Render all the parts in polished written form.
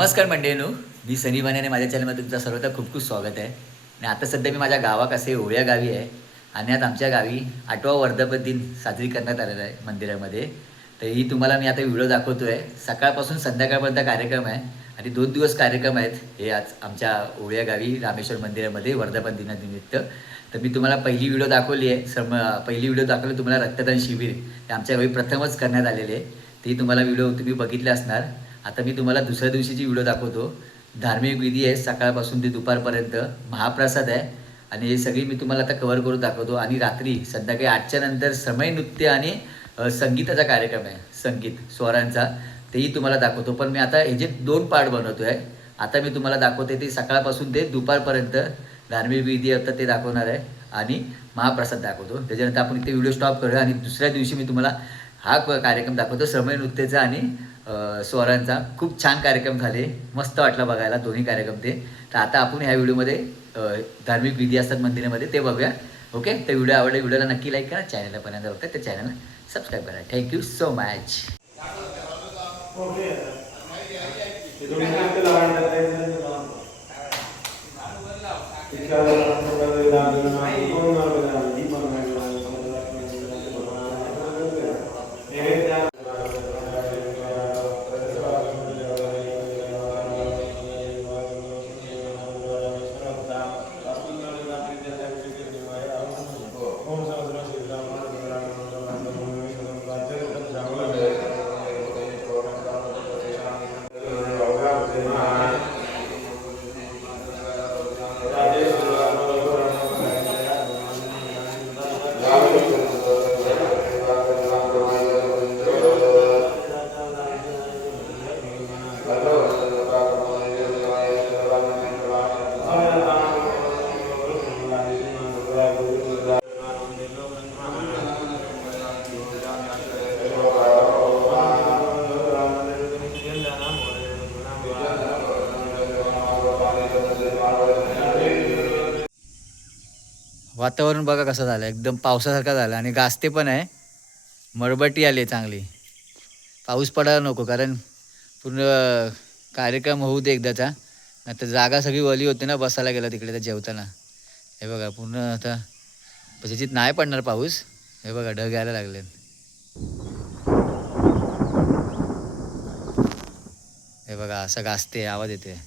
नमस्कार मंडळींनो, मी सनी बाने आणि माझ्या चॅनलमध्ये तुमचं सर्वत्र खूप खूप स्वागत आहे. आणि आता सध्या मी माझ्या गावाकसे ओव्या गावी आहे आणि आज आमच्या गावी 8वा वर्धापन दिन साजरी करण्यात आलेला आहे मंदिरामध्ये. तर ही तुम्हाला मी आता व्हिडिओ दाखवतो आहे. सकाळपासून संध्याकाळपर्यंत कार्यक्रम आहे आणि 2 दिवस कार्यक्रम आहेत हे आज आमच्या ओव्या गावी रामेश्वर मंदिरामध्ये वर्धापन दिनानिमित्त. तर मी तुम्हाला पहिली व्हिडिओ दाखवली आहे. पहिली व्हिडिओ दाखवली तुम्हाला रक्तदान शिबिर हे आमच्या गावी प्रथमच करण्यात आलेले आहे. ती तुम्हाला व्हिडिओ तुम्ही बघितले असणार. आता मी तुम्हाला दुसऱ्या दिवशीची व्हिडिओ दाखवतो. धार्मिक विधी आहे सकाळपासून ते दुपारपर्यंत, महाप्रसाद आहे आणि हे सगळी मी तुम्हाला आता कव्हर करून दाखवतो. आणि रात्री संध्याकाळी 8च्या नंतर समय नृत्य आणि संगीताचा कार्यक्रम आहे, संगीत स्वरांचा, तेही तुम्हाला दाखवतो. पण मी आता हे जे 2 पार्ट बनवतो आहे. आता मी तुम्हाला दाखवते ते सकाळपासून ते दुपारपर्यंत धार्मिक विधी होतं ते दाखवणार आहे आणि महाप्रसाद दाखवतो. त्याच्यानंतर आपण इथे व्हिडिओ स्टॉप करूया आणि दुसऱ्या दिवशी मी तुम्हाला हा कार्यक्रम दाखवतो, समय नृत्याचा आणि स्वरांचा. खूप छान कार्यक्रम झाले, मस्त वाटलं बघायला दोन्ही कार्यक्रम ते. तर आता आपण ह्या व्हिडिओमध्ये धार्मिक विधी असतात मंदिरामध्ये ते बघूया. ओके, तर व्हिडिओ आवडला व्हिडिओला नक्की लाईक करा. चॅनलला पर्यंत बघता त्या चॅनलला सबस्क्राईब करा. Thank you so much. वातावरण बघा कसं झालं, एकदम पावसासारखं झालं आणि गाजते पण आहे, मळबटी आली चांगली. पाऊस पडायला नको कारण पूर्ण कार्यक्रम होऊ दे एकदाचा, नाही तर जागा सगळी वली होती ना बसायला गेला तिकडे तर जेवताना. हे बघा पूर्ण आता त्याच्यात नाही पडणार पाऊस. हे बघा ढग यायला लागले. हे बघा असं गाजते, आवाज येते.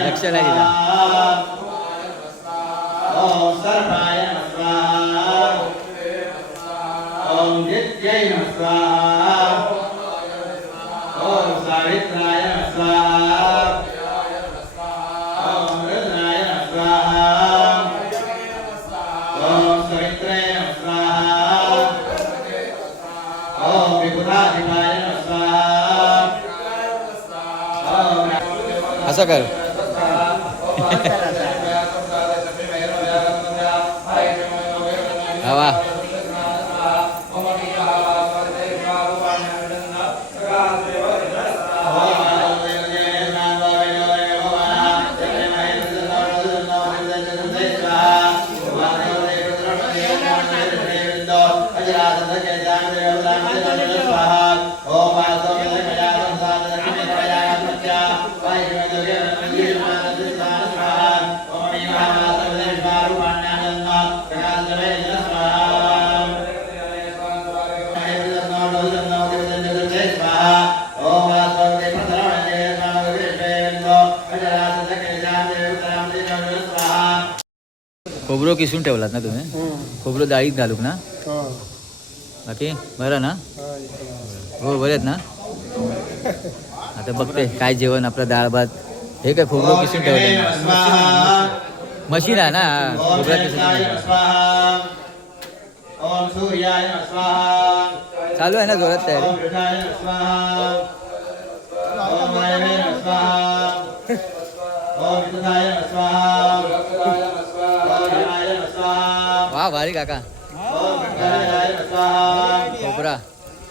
लक्ष नाही दिला. असं कर. हवा खोबरं किसून ठेवलात ना तुम्ही? खोबरं डाळीत घालूक ना? बाकी बरं ना? हो बरे आहेत ना. आता बघते काय जेवण आपलं डाळ भात. हे काय खोबरं किसून ठेवलं मशीन आहे ना खोबऱ्या किसून. चालू आहे ना जोरात तयारी. वा भारी काका. खोबरा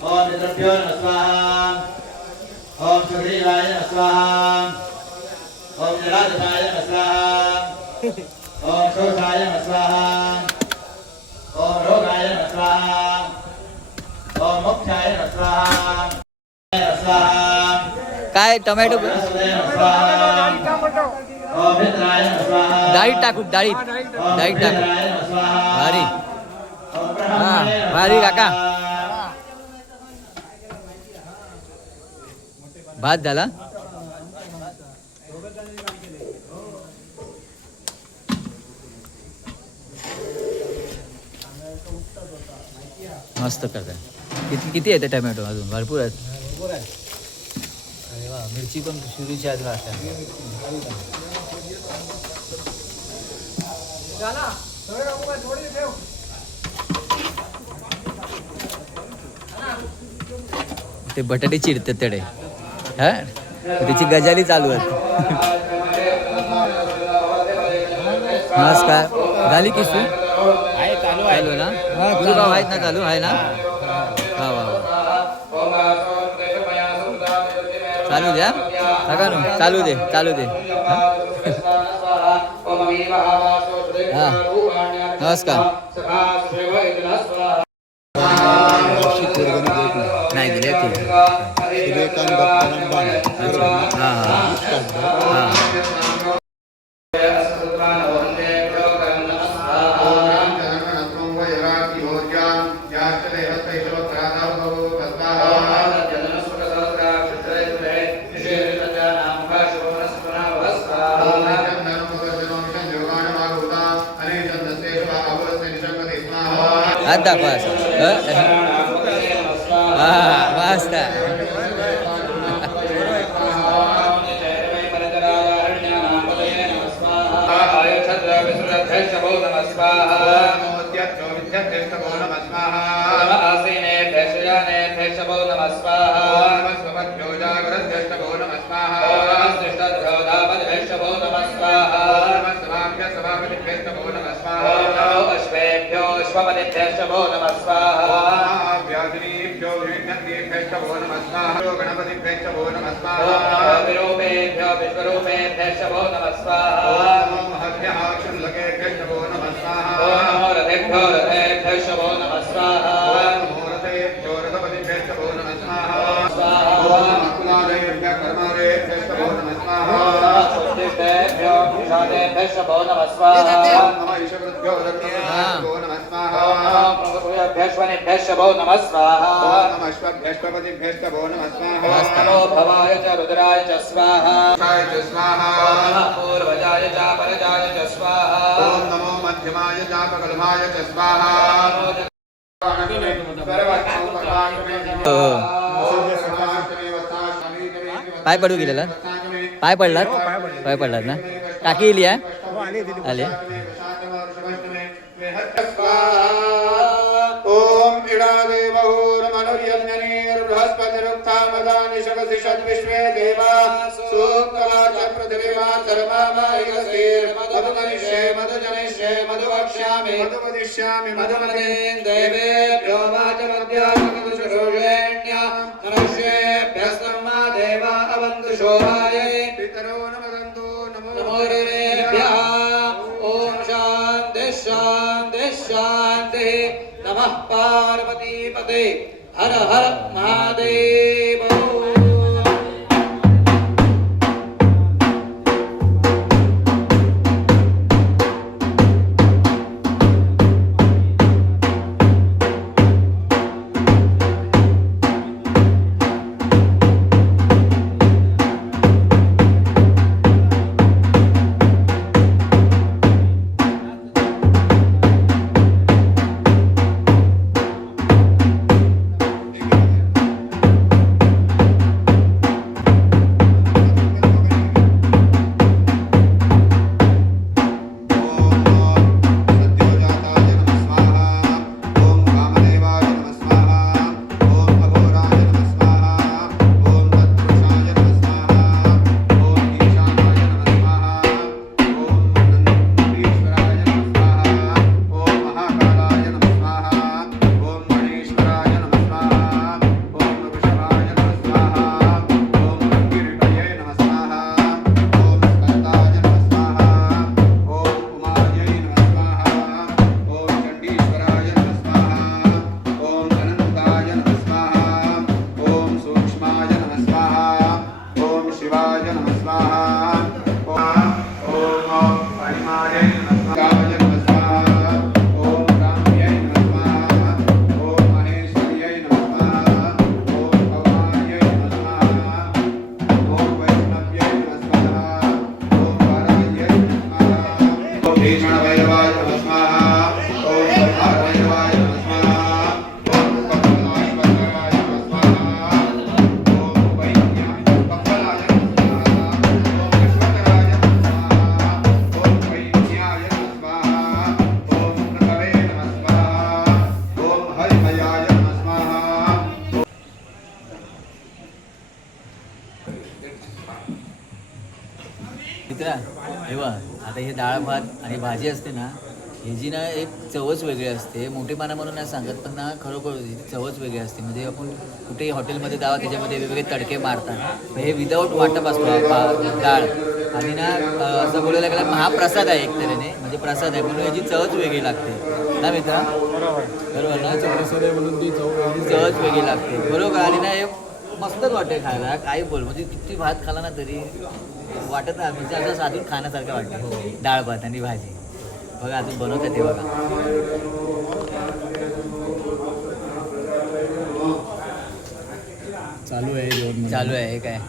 ओम निद्रभ्यो नमः स्वाहा ओम सुग्रीवाय नमः स्वाहा ओम निराजनाय नमः स्वाहा ओम शोषाय नमः स्वाहा ओम रोगाय नमः स्वाहा ओम मोक्षाय नमः स्वाहा काय टोमॅटो ओम मित्राय नमः स्वाहा डाळीत टाकू डाळीत डाळीत टाकू. भारी हा भारी काका. भात झाला. मस्त करताय. किती किती येते टोमॅटो अजून भरपूर आहेत. अरे वा मिरची पण सुरूची आहेत का. ते बटाटे चिरतात तडे हा त्याची गजाली चालू आहे. नमस्कार झाली की सू चालू ना गुरुगाव आहेत ना चालू आहे ना. वा वा चालू द्या नका नो चालू दे चालू दे. हा नमस्कार. नाही दिले ठीक हां हां हात दाखवा असं. हां मस्त. रुद्राय च स्वाहा पूर्वजाय च परजाय च स्वाहा ओम नमो मध्यमाय च पकल्माय च स्वाहा. पाय पडू गेलेला पाय पडलात पाय पडलात ना. टाकी इली आहे आले. ओम बृहस्पतिरुक्थामदानि शगसि षद्विश्वे देवा सूक्तवाच पृथिवीमा सर्वमायकसीर् मधुमनिष्ये मधुजनिष्ये मधुवक्ष्यामि मधुवदिष्यामि मधुमतीं देवेभ्यो वाचमध्यात्मकशुश्रूषेण्य मनुष्येभ्यस्तम्मा देवा अवन्तु शोभायै पितरो नमदन्तु नमो ऋषेभ्यः. ओम शान्ति शान्ति शान्तिः. नमः पार्वतीपते हर हर महादेव. नमः स्वाहा ओम परिमाय नमः गावय नमः स्वाहा ओम राम्यै नमः स्वाहा ओम महेश्वर्यै नमः स्वाहा ओम भवायै नमः स्वाहा ओम वैष्णव्यै नमः स्वाहा ओम वाराह्यै नमः स्वाहा ओम भीषणभैरवाय नमः स्वाहा ओम प्रभाभैरवाय नमः स्वाहा ओम कपिलाश्वराय नमः स्वाहा ओम वैद्याय कपिलाय नमः स्वाहा ओम विश्वकराय नमः स्वाहा ओम वैद्याय नमः स्वाहा ओम प्रभवे नमः स्वाहा ओम हरिमयाय नमः स्वाहा मित्रा हे बघ आता हे डाळ भात आणि भाजी असते ना ह्याची ना एक चवच वेगळी असते. मोठेपणा म्हणून नाही सांगत पण ना खरोखर चवच वेगळी असते. म्हणजे आपण कुठेही हॉटेलमध्ये जावा त्याच्यामध्ये वेगवेगळे तडके मारतात. हे विदाऊट वाटप असतो डाळ आणि ना असं बोलायला गेलं महाप्रसाद आहे एक तऱ्हेने म्हणजे प्रसाद आहे म्हणून याची चवच वेगळी लागते ना मित्रा. बरोबर ना प्रसाद आहे म्हणून ती चवच वेगळी लागते बरोबर. आणि ना हे मस्तच वाटते खायला काही बोल म्हणजे किती भात खाला ना तरी वाटत नाही म्हणजे असं साधून खाण्यासारखं वाटतं. डाळ भात आणि भाजी बघा अजून बनवतात ते बघा. चालू आहे चालू आहे हे काय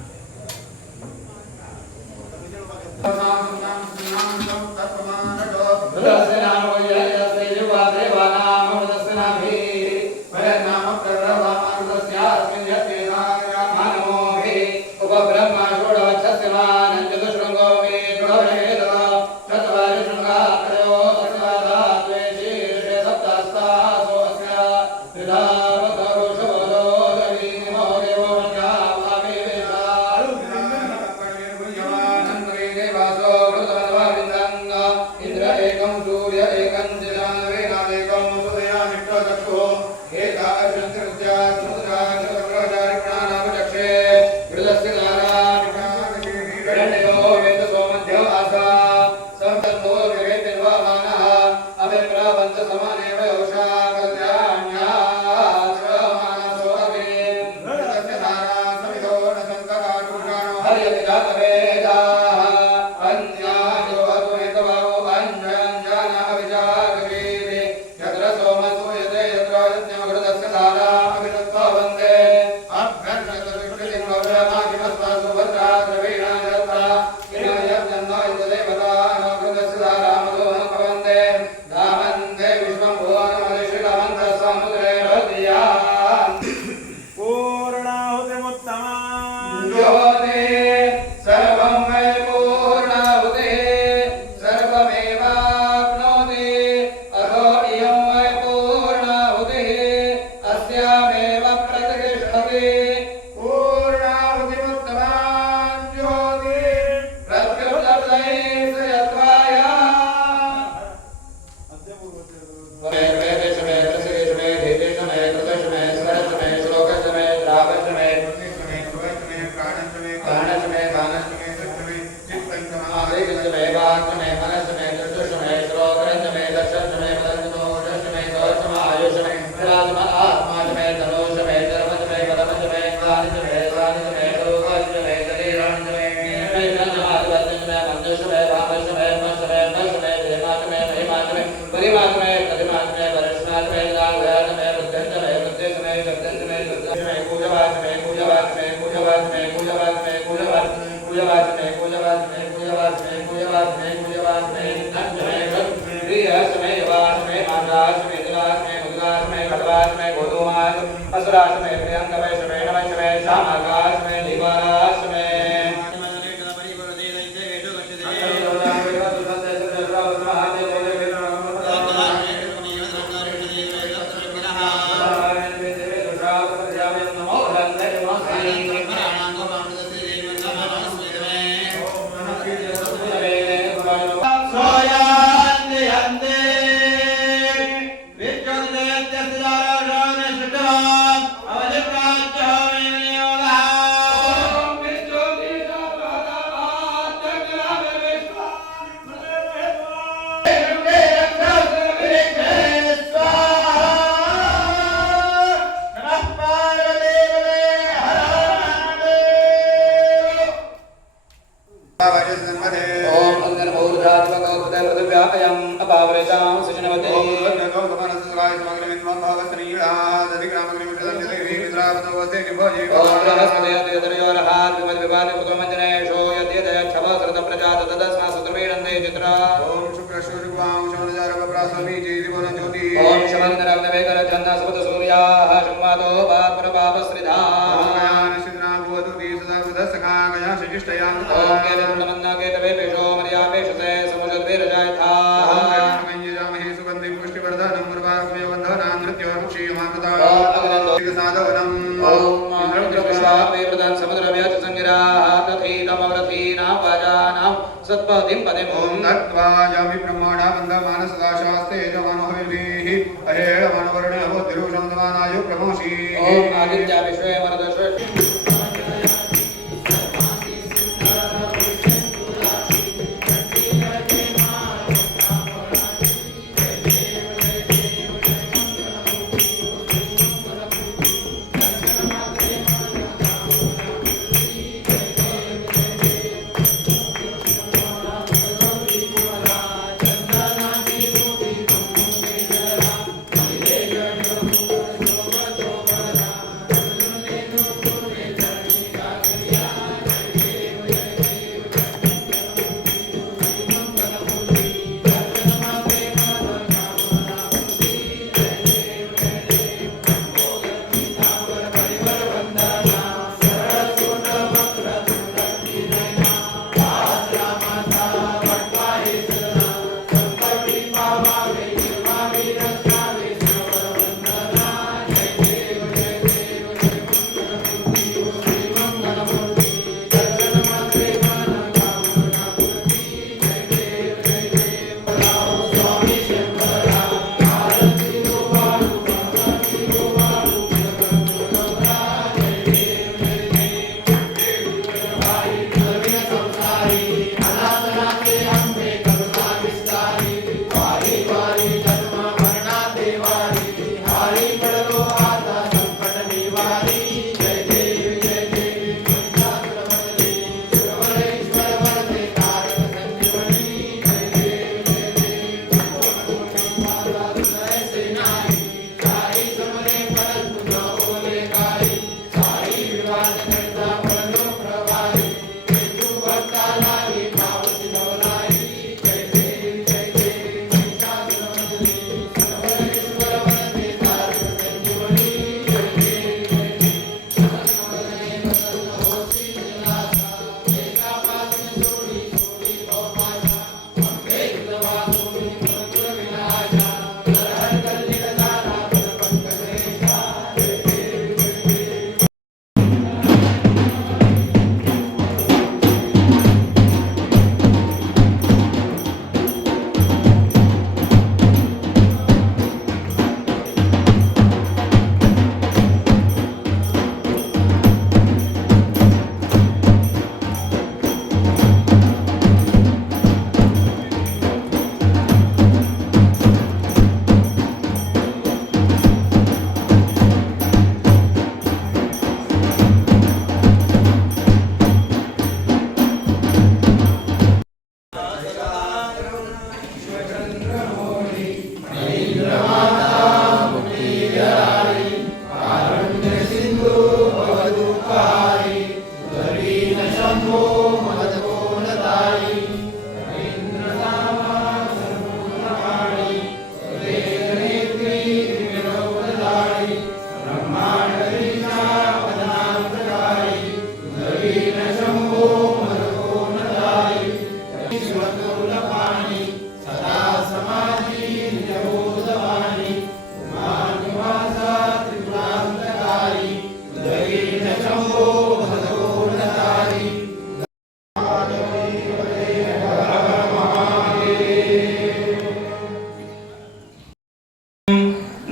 Soyan de वाजसन्मते ओम अग्निर्मूर्धात्मकौपदे पृथिव्यापयम् अपावृतां सुजनवते ओम तन्नो समनसराय समग्रमिन्वं भावस्तनीयादधिक्रामग्निमित्रदन्यते ओम बृहस्पते अद्यतनयोरहात् विमद्विवादिकृतमञ्जनेषु यद्यदयच्छवसृतप्रजात तदस्मा सुत्रवीणन्ते चित्रा ओम शुक्रशुरुवां शमनजारवप्रासमीचीरिवनज्योति ओम शमग्नरग्नवेकरचन्दसूर्याः शुम्मादो वात्प्रपापश्रिधाः ओम केतुर्नमन्ना केतवे पेशो मर्यापेशसे समुजद्भिरजायथाः सत्पदिं पदिम् ओम तत्त्वायामि ब्रह्मणा वन्दमानसदाशास्ते जमानोभिः अहेळमनवर्णे अवोतिरुषमदमानायु प्रमोषि ओम आदित्य विश्वे मरुदश्वे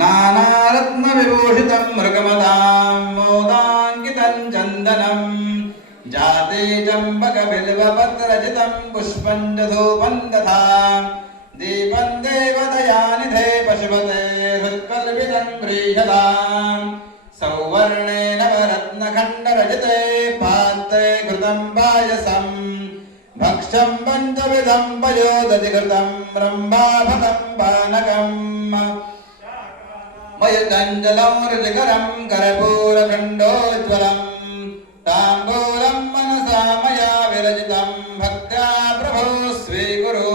नानारत्नविभूषितं मृगमदां मोदाङ्कितं चन्दनं जाते चम्पकबिल्वपत्ररचितं पुष्पं च धूपं तथा दीपं देवदयानिधे पशुपते हृत्कल्पितं व्रीहदां सौवर्णे नवरत्नखण्डरचिते पात्रे घृतं पायसं भक्ष्यं पञ्चविधं पयोदधिकृतं ब्रह्माभतं पानकम् मयुतञ्जलं रुचिकरं कर्पूरखण्डोज्ज्वलं ताम्बूलं मनसा मया विरचितं भक्त्या प्रभो स्वीकुरु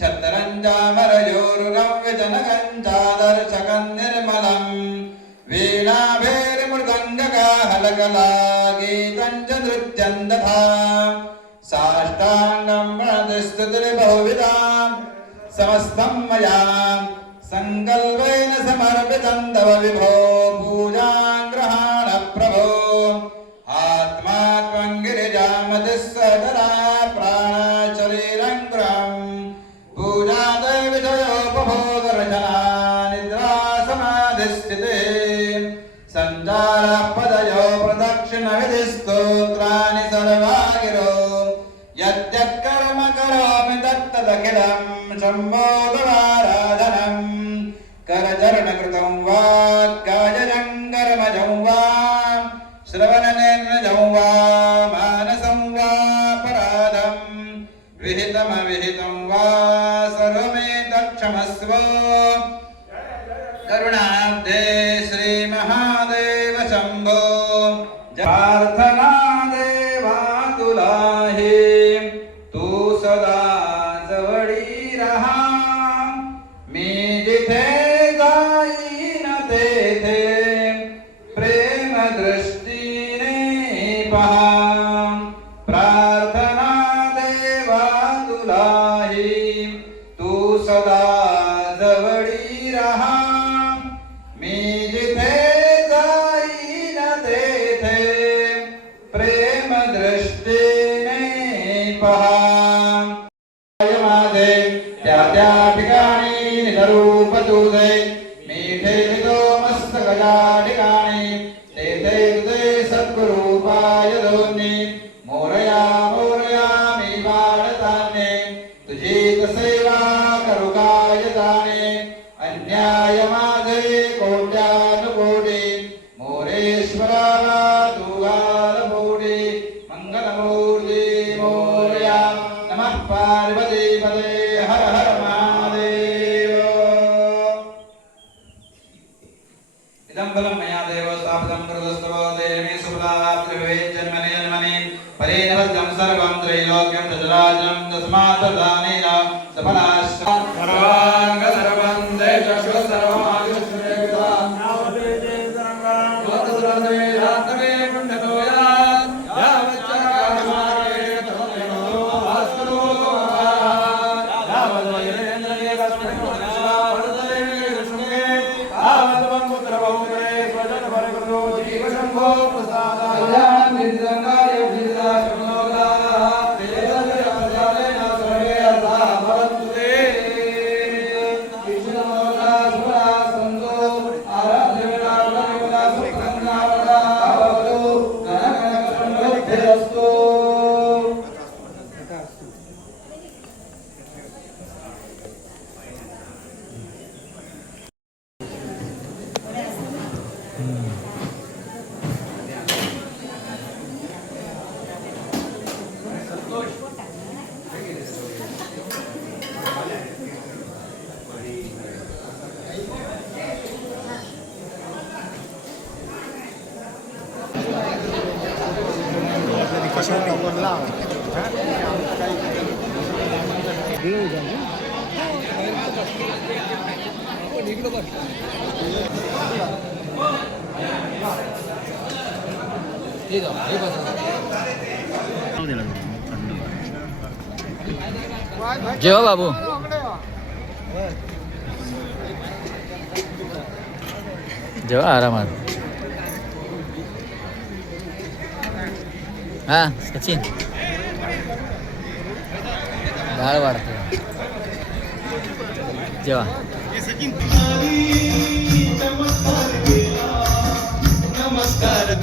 छत्रञ्जामरयोरुरव्यजनकञ्चादर्शकं निर्मलं वीणाभैर्मृदङ्गकाहलकला गीतं च नृत्यं तथा साष्टाङ्गं प्रणतिस्तुतिर्बहुविधां समस्तं मया सङ्कल्पेन समर्पितं तव विभो पूजां गृहाण प्रभो आत्मा त्वं गिरिजामतिस्सदरा प्राणशरीरं गृहम् पूजाते विषयोपभोगरचना निद्रा समाधिस्थिते सञ्चारपदयो प्रदक्षिणविधिस्तोत्राणि सर्वागिरो यद्यत्कर्म करोमि तत्तदखिलं शम्भोदवाराधनम् करचरणकृतं वा कायजं कर्मजं वा श्रवणनेत्रजं वा मानसं वा पराधं विहितमविहितं वा सर्वमेतत्क्षमस्व करुणाब्धे श्रीमहादेव शम्भो प्रार्थना देवा तुला हे तू सदा जवळी रहा मी जिथे जाईन तेथे प्रेम दृष्टीने पहा प्रार्थना देवा तुला हे तू सदा जवळी रहा मी जिथे जाईन तेथे प्रेम दृष्टीने पहा माझे त्या त्या ठिकाणी निधरूप तुझे मी ठेवितो मस्तकच्या ठिकाणी तेथे तुझे सद्गुरूपाय दोन्ही मोरया मोरया मी वाढताने तुझी सेवा करू काय जाणे अन्याय माझे कोट्यानुकोटी मोरेश्वरा तू गालपोटी मंगलमूर्ती मोरया नमः पार्वती पदे हर हर महादेव इदं फलं मया देव स्थापितं कृतस्तव देवी सुफलाप्तिर्भवे जन्मनि जन्मनि परेणवद्यं सर्वं त्रैलोक्यं चतुराज्यं तस्मात् दानेन सफलाश्च सर्वांग सर्वं देशस्व सर्वमायुष्येवा नावदेजे सर्वं लोकसुरदे रातवे पुण्यतोया यावच्चकामारे तमयो भास्करो यावद्वयेन्द्रिये कस्मिन्नोनशा वरदे विष्णुगे आवद्वं पुत्रबहुरे स्वजन वर्गतो जीवशम्भो प्रसादाय निद्रंगाय विद्याशमोगा तेजसे अजालेन सर्वे अर्था भवन्तु ते विष्णुमोगा सुरा संतो आराध्यवेला वरवेला सुखंगावला भवतु गणगणसंवृद्धिरस्तु जेवा बाबू जेवा आरामात हा सचिन डाळ वाढतो जेवा नमस्कार